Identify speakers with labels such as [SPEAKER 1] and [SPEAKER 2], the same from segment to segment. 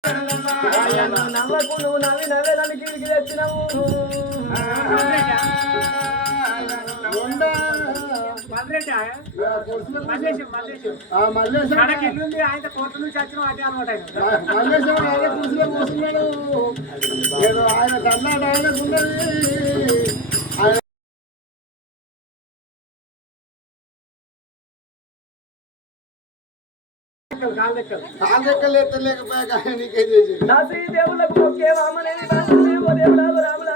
[SPEAKER 1] నవ్వకు నువ్వు నవ్వి నవ్వేదాన్ని కీడికి తెచ్చినావు
[SPEAKER 2] ఆయన కోర్టు నుంచి వచ్చిన వాటి అలవాటు
[SPEAKER 3] ఆయన కన్నాడు ఆయనకున్నది కాళ్ళెక్కలు ఎత్తలేకపోయా నీకేం చేసి
[SPEAKER 1] దేవుళ్ళకు ఒకే వామనేది దేవుడా రాముడా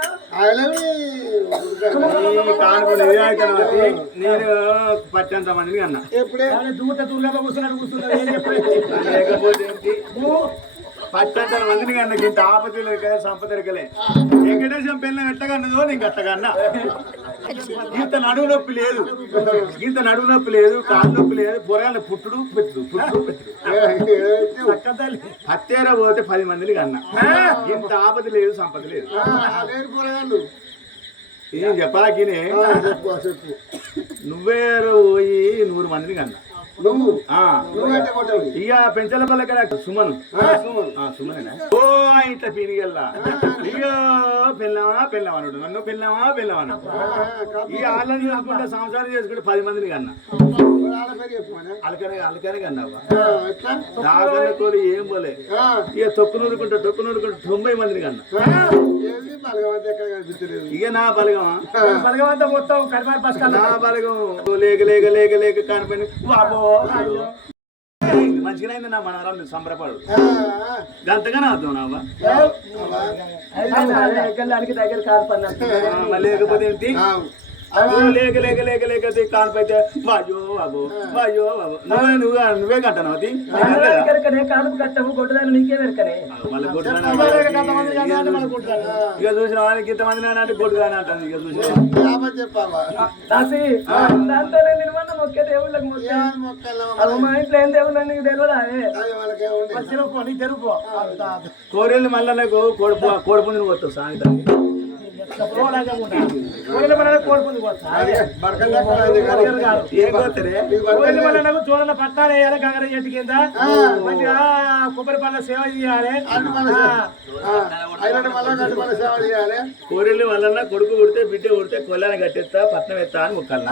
[SPEAKER 2] నేను పట్టంత మందిని అన్నా
[SPEAKER 3] ఎప్పుడే
[SPEAKER 2] దూత దూరంగా కూర్చున్నాడు లేకపోతే పట్టంత మందిని కన్నా ఇంత ఆపత్తులు కదా సంపద ఎరకలే వెంకటేశం పెళ్ళ ఎట్టగన్నదో నీకు అట్టగన్నా ఇంత నడువు నొప్పి లేదు ఇంత నడువు నొప్పి లేదు కాలు నొప్పి లేదు పొరగాళ్ళ పుట్టుడు హత్యారా పోతే 10 మందిని కన్నా ఇంత ఆపద లేదు సంపద లేదు ఏం చెప్పాకినే నువ్వే పోయి 100 మందిని కన్నా ఇక పెంచల పల్ల కదా సుమను సుమనేనా ఓ ఇట్లా పీనిగల్లా ఇక పెళ్ళమనుడు నన్ను పెళ్ళమను ఈ ఆళ్ళని కాకుండా సంసారం చేసుకుంటే 10 మందిని కన్నా అలకనే కన్నావా దాని కోరి ఏం పోలే ఇక తొక్కు నూరుకుంటా 90 మందిని కన్నా ఇక నా బలగమా
[SPEAKER 1] బలగమంతా మొత్తం కరిమారి బస్
[SPEAKER 2] నా బలగం లేక కనిపోయి బాబో మంచిగా నా మనవరం సంబరపడు గంతగానే అర్థం నావా
[SPEAKER 1] దగ్గర కాదు
[SPEAKER 2] లేకపోతే ఏంటి లేక కానిపోతే వాయో బాబు నువ్వే కట్టాను అది
[SPEAKER 1] కాను కట్టము కొట్టదాన్ని నీకే వెరకనే
[SPEAKER 2] ఇక చూసిన వాళ్ళకి ఇంతమంది నాటి కొట్టుదాని అంటాను ఇక చూసిన
[SPEAKER 1] దాంతో నిర్మాణం మొక్కే దేవుళ్ళకి మా ఇంట్లో ఏం దేవుళ్ళు నీకు తెలియదా తెరుపు
[SPEAKER 2] కోరేళ్ళు మళ్ళీ నాకు కోడిపుందిని పోతావు సాయంత్రం
[SPEAKER 1] చూడల పట్టాలు వేయాలి గంగర చెట్టు కింద మంచిగా కొబ్బరి పళ్ళ సేవ చేయాలి
[SPEAKER 2] కోరిల్లు వల్ల కొడుకు కొడితే బిడ్డ కొడితే కొల్లాన్ని కట్టేస్తా పట్నం ఎత్తా అని మొక్కల్లా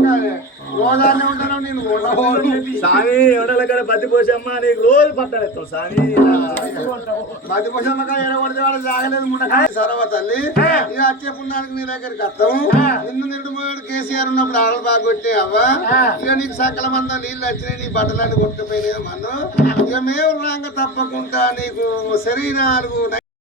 [SPEAKER 2] స్వామి ఎవడల కాడ బతి పోసమ్మా నీకు రోజు పట్టాలు ఎత్తాం స్వామి
[SPEAKER 3] బతి పోసమ్మ ఎడగొడితే వాడు జాగలేదు సరవ తల్లి ఇక వచ్చే పుణ్యానికి నీ దగ్గరికి వస్తాము నిన్ను నిండు కేసీఆర్ ఉన్నప్పుడు ఆడలు బాగా కొట్టే అవ్వా ఇక నీకు సకల మంద నీళ్ళు వచ్చినాయి నీ బట్టలన్నీ కొట్టుకుపోయినాయి మన్ను ఇక మేము రాంగ తప్పకుండా నీకు శరీరాలు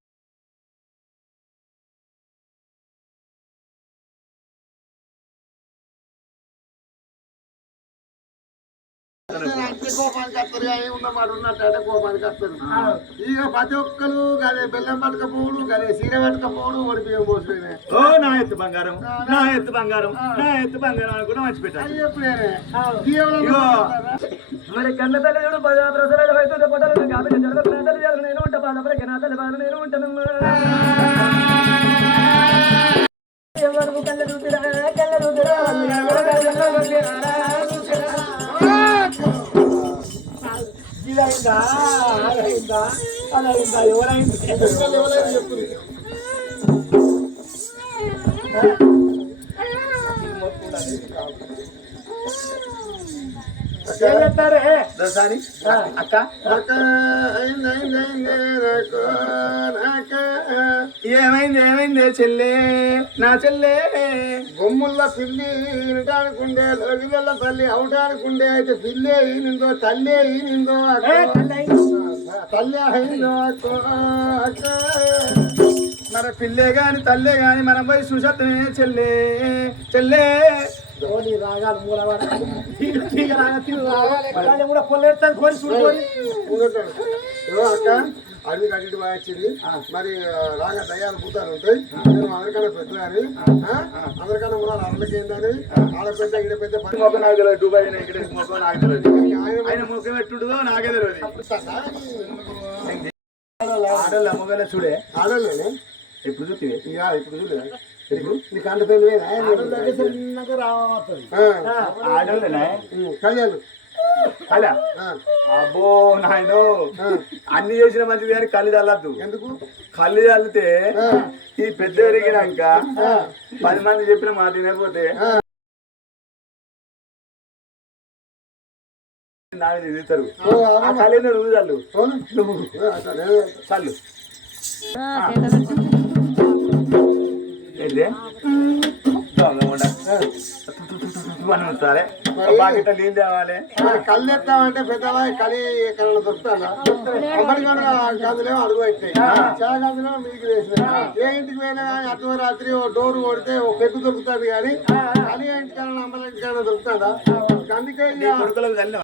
[SPEAKER 3] కోపానికి వస్తారు ఉన్నమాట ఉన్నట్టు కోపానికి వస్తారు ఇక ప్రతి ఒక్కరు గదే బెల్లం పట్టుకపోడు గదే సీర పట్టుకపోడు వాడి బియ్యం పోసిపోయినాయి
[SPEAKER 2] ఓ నా ఎత్తు బంగారం అనుకుంటే మర్చిపెట్టాను
[SPEAKER 1] మరి కన్న తల్లి ప్రసరాలు అవుతుంది పొట్టలు కాబట్టి జరుగుతుంది నేను ఉంటా బాధపడక నా తల్లి బాధ నేను ఉంటాను ఎవరు కళ్ళ రుద్దురా ఎవరైంది
[SPEAKER 3] చెప్తుంది
[SPEAKER 2] అక్క ఏమైంది చెల్లే నా చెల్లే
[SPEAKER 3] బొమ్ముల్లో పిల్లి వినటానికుండే లోగిళ్ళ తల్లి అవటానికుండే అయితే పిల్లే ఈనిందో తల్లి ఈనిందో తల్లి అయిందో
[SPEAKER 2] మన పిల్లే గాని తల్లే గాని మనం పోయి చూసే చెల్లే
[SPEAKER 1] రాగాలు మూలవాడ కూడా పొల్లేస్తాను పోయి చూడుకొని
[SPEAKER 3] అక్క అడవి కట్టి బాగా వచ్చింది మరి రాగా దయ్యాలు భూతాలు ఉంటాయి అందరికన్నా పెద్ద అని అందరికన్నా కూడా అరలకి ఏంటని ఆడ పెద్ద ఈడ పెద్ద
[SPEAKER 2] మొక్క నాకు తెలియదు దుబాయ్ మొక్క నాకు తెలియదు ఆయన మొక్క పెట్టుడుదో నాకే తెలియదు ఆడోళ్ళు అమ్మగల చూడే
[SPEAKER 3] ఆడోళ్ళే
[SPEAKER 2] ఎప్పుడు చూస్తే
[SPEAKER 3] ఇప్పుడు చూడలే నీకు అంత పెళ్ళి
[SPEAKER 1] చిన్నగా రావతుంది
[SPEAKER 2] ఆడోళ్ళేనా
[SPEAKER 3] కళ్యాణ్
[SPEAKER 2] అలా
[SPEAKER 3] ఆ,
[SPEAKER 2] అబ్బో నాయనో
[SPEAKER 3] ఆ.
[SPEAKER 2] అన్ని చేసిన మంచిది కానీ కళ్ళు చల్లద్దు.
[SPEAKER 3] ఎందుకు
[SPEAKER 2] కళ్ళు చల్లితే
[SPEAKER 3] ఆ,
[SPEAKER 2] ఈ పెద్ద ఎరిగినాక 10 మంది చెప్పిన మాట తినకపోతే నాకు తిరుగుతారు.
[SPEAKER 3] ఓ,
[SPEAKER 2] ఆ
[SPEAKER 3] అవునా?
[SPEAKER 2] కళ్ళు నువ్వు చల్లు,
[SPEAKER 3] అవును.
[SPEAKER 2] నువ్వు
[SPEAKER 3] ఆ, సరే.
[SPEAKER 2] చల్లు. ఏంటి దొంగ ఉండ సరే బాకెట్ నీళ్ళు తేవాలి.
[SPEAKER 3] మరి కళ్ళు ఎత్తామంటే పెద్దవా కలి ఎక్కడ దొరుకుతానా అప్పటికన్నా గదులేమో అడుగు పెట్టినాయి చాలా గదులేమో మీకు వేసినాయి. ఏ ఇంటికి పోయినా కానీ అర్ధరాత్రి ఓ డోర్ కొడితే ఓ పెగ్గు దొరుకుతుంది కానీ కలి ఇంటికన్నా అమ్మల ఇంటికన్నా దొరుకుతుందా అందుకే
[SPEAKER 2] నీ కొడుకులకు చల్లిన